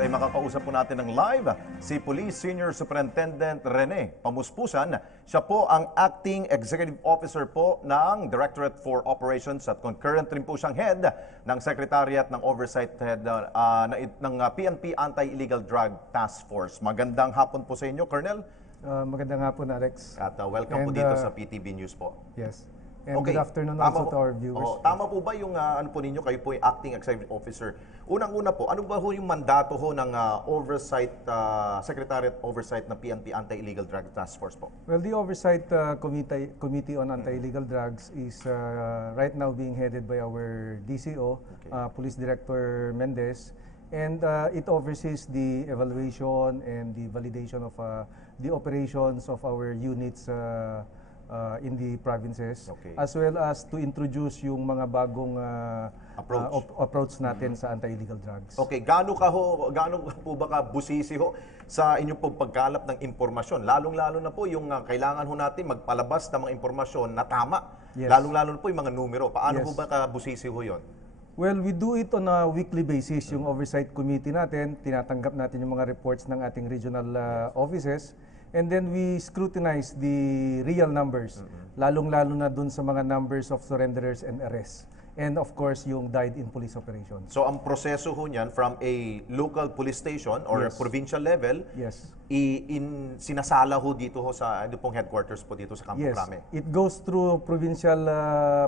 Ay makakausap po natin ng live si Police Senior Superintendent Rene Pamuspusan. Siya po ang Acting Executive Officer po ng Directorate for Operations at concurrent rin po siyang head ng Secretariat ng Oversight Head ng PNP Anti-Illegal Drug Task Force. Magandang hapon po sa inyo, Colonel. Magandang hapon, Alex. At welcome po dito sa PTV News po. Yes. And good afternoon also to our viewers. Tama po ba yung ano po ninyo, kayo po yung Acting Executive Officer? Unang-una po, ano ba ho yung mandato ho ng Oversight, Secretariat Oversight ng PNP Anti-Illegal Drug Task Force po? Well, the Oversight Committee on Anti-Illegal Drugs is right now being headed by our DCO, Police Director Mendez, and it oversees the evaluation and the validation of the operations of our units in the provinces, as well as to introduce yung mga bagong approach natin sa anti-illegal drugs. Okay, gaano po ba busisi ho sa inyong pong pagkalap ng impormasyon? Lalong-lalo na po yung kailangan ho natin magpalabas ng mga impormasyon na tama. Yes. Lalong-lalo na po yung mga numero. Paano Yes. po ba kabusisi ho yun? Well, we do it on a weekly basis. Yung oversight committee natin, tinatanggap natin yung mga reports ng ating regional offices. And then we scrutinize the real numbers, lalong-lalo na dun sa mga numbers of surrenderers and arrests. And of course, yung died in police operations. So ang proseso ho niyan from a local police station or Yes. provincial level, Yes. sinasala ho dito ho sa ano pong headquarters po dito sa Campo Yes. Crame. It goes through provincial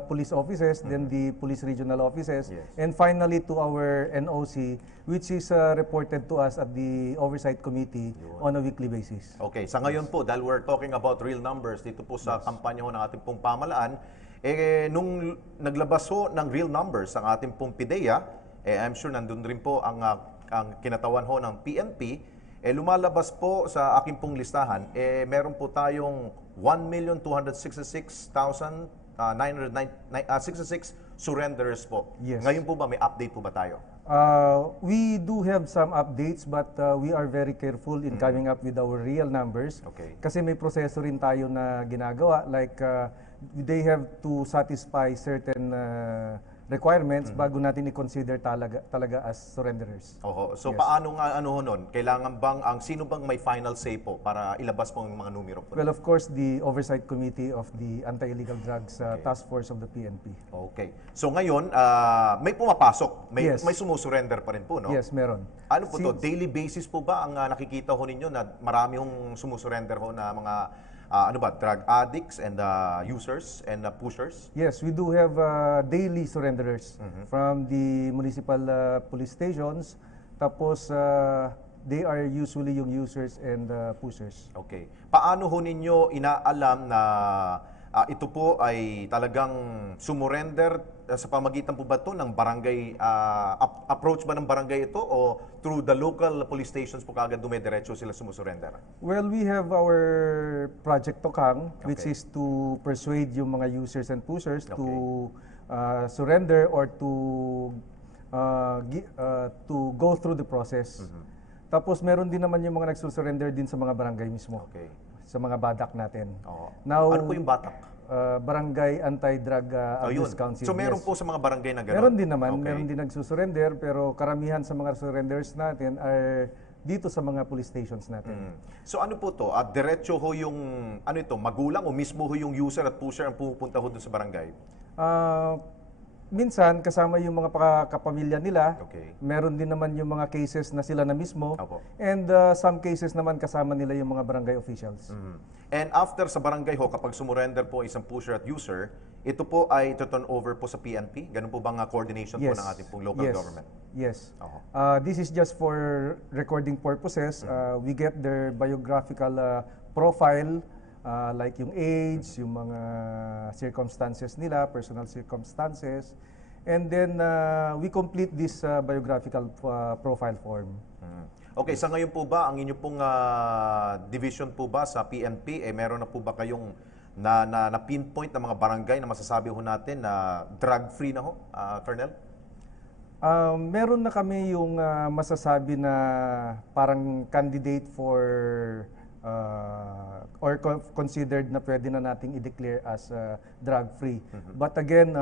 police offices, then the police regional offices, Yes. and finally to our NOC, which is reported to us at the Oversight Committee on a weekly basis. Okay, sa ngayon po, dahil we're talking about real numbers dito po sa kampanya ho ng ating pong pamalaan, nung naglabas ho ng real numbers ang ating pong PIDEA, I'm sure nandun rin po ang kinatawan ho ng PNP, lumalabas po sa aking pong listahan, meron po tayong 1,266,966 surrenderers po. Yes. Ngayon po ba, may update po ba tayo? We do have some updates, but we are very careful in coming up with our real numbers. Okay. Kasi may proseso rin tayo na ginagawa, like they have to satisfy certain requirements bago natin i-consider talaga as surrenderers. Oho. So Yes. paano nga ano ho nun? Kailangan bang sino bang may final say po para ilabas po yung mga numero po? Well, of course, the Oversight Committee of the Anti-Illegal Drugs Task Force of the PNP. Okay. So ngayon, may pumapasok, Yes. may sumusurrender pa rin po, no? Yes, meron. Ano po to? Daily basis po ba ang nakikita ho ninyo na marami hong sumusurrender ho na mga drug addicts and users and pushers? Yes, we do have daily surrenderers from the municipal police stations. Tapos, they are usually yung users and pushers. Okay. Paano ho ninyo inaalam na ito po ay talagang sumurrender sa pamagitan po ba ito ng barangay, approach ba ng barangay ito o through the local police stations po kagad dumidiretso sila sumusurrender? Well, we have our Project Tokang, which Okay. is to persuade yung mga users and pushers to surrender or to go through the process. Tapos meron din naman yung mga nagsusurrender din sa mga barangay mismo, Okay. sa mga badak natin. Oo. Now, Ano po yung batak? Barangay Anti-Drug Yun. Abuse Council. So meron yes. po sa mga barangay na gano'n? Meron din naman, Okay. meron din nagsusurrender, pero karamihan sa mga surrenders natin are dito sa mga police stations natin. So ano po to? Diretso ho yung, ano ito, magulang o mismo ho yung user at pusher ang pupunta ho dun sa barangay? Minsan, kasama yung mga kapamilya nila. Okay. Meron din naman yung mga cases na sila na mismo. Opo. And some cases naman kasama nila yung mga barangay officials. And after sa barangay ho, kapag sumurrender po isang pusher at user, ito po ay turn over po sa PNP? Ganun po bang coordination po ng ating pong local government? Yes. Oho. This is just for recording purposes. We get their biographical profile, like yung age, yung mga circumstances nila, personal circumstances. And then we complete this biographical profile form. Okay, sa ngayon po ba, ang inyo pong division po ba sa PNP, meron na po ba kayong na pinpoint na mga barangay na masasabi ho natin na drug-free na ho, Colonel? Meron na kami yung masasabi na parang candidate for or considered na pwede na nating i-declare as drug-free. But again,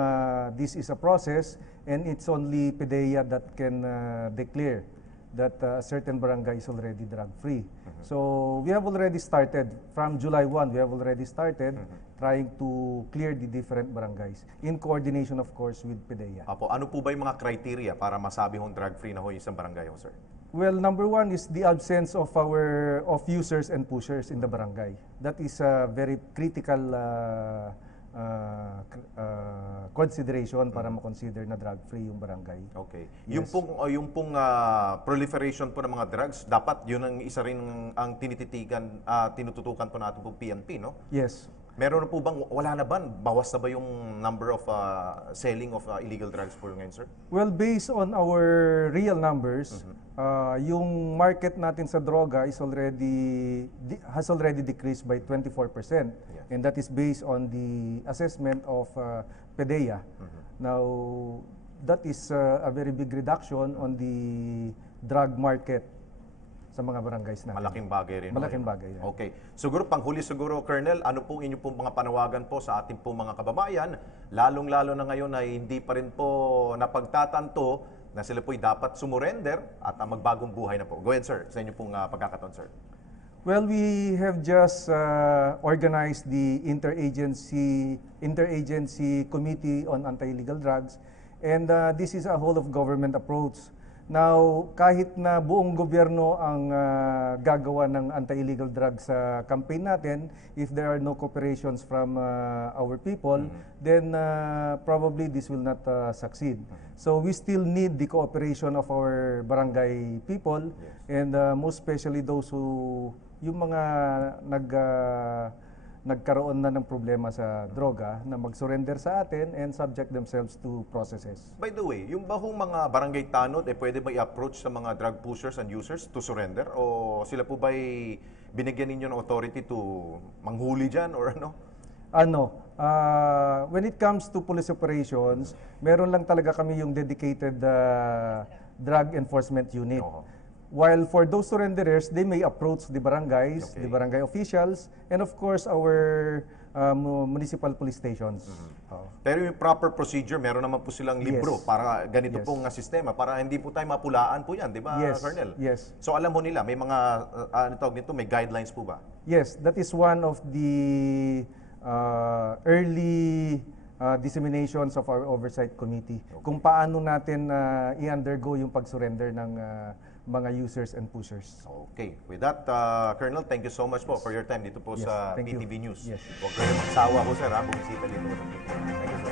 this is a process and it's only PIDEA that can declare that a certain barangay is already drug-free. So we have already started, from July 1, we have already started trying to clear the different barangays in coordination, of course, with PDEA. Apo, ano po ba yung mga criteria para masabi hong drug-free na ho yung isang barangay ho, sir? Well, number one is the absence of users and pushers in the barangay. That is a very critical consideration para ma-consider na drug-free yung barangay. Okay. Yes. Yung pong proliferation po ng mga drugs, dapat yun ang isa rin ang tinititigan, tinututukan po natin po PNP, no? Yes. Meron na po bang, wala na ba? Bawas na ba yung number of selling of illegal drugs po ngayon, sir? Well, based on our real numbers, yung market natin sa droga is has already decreased by 24%. Yes. And that is based on the assessment of PDEA. Now, that is a very big reduction on the drug market sa mga barangays natin. Malaking bagay rin. Malaking bagay yan. Okay. Siguro, panghuli siguro, Colonel, ano pong inyo pong mga panawagan po sa ating pong mga kababayan, lalong-lalo na ngayon ay hindi pa rin po napagtatanto na sila po'y dapat sumurrender at magbagong buhay na po. Go ahead, sir, sa inyo pong pagkakataon, sir. Well, we have just organized the interagency committee on anti-illegal drugs, and this is a whole of government approach. Now, kahit na buong gobyerno ang gagawa ng anti-illegal drugs sa campaign natin, if there are no cooperations from our people, then probably this will not succeed. So we still need the cooperation of our barangay people, and most especially those who, yung mga nagkaroon na ng problema sa droga na mag-surrender sa atin and subject themselves to processes. By the way, yung ba hong mga barangay tanod, pwede ba i-approach sa mga drug pushers and users to surrender? O sila po ba'y binigyan ninyo ng authority to manghuli dyan or ano? When it comes to police operations, meron lang talaga kami yung dedicated drug enforcement unit. While for those surrenderers, they may approach the barangays, the barangay officials, and of course our municipal police stations. Pero yung proper procedure, meron naman po silang libro Yes. para ganito Yes. pong sistema, para hindi po tayo mapulaan po yan, di ba, Yes. Colonel? Yes. So alam mo nila, may mga, ano tawag nito, may guidelines po ba? Yes, that is one of the early disseminations of our oversight committee. Kung paano natin i-undergo yung pag-surrender ng mga users and pushers. Okay. With that, Colonel, thank you so much po for your time dito po Yes, sa thank you. PTV News. Yes. Huwag kayo magsawa po, sir, bumisita dito. Thank you, sir.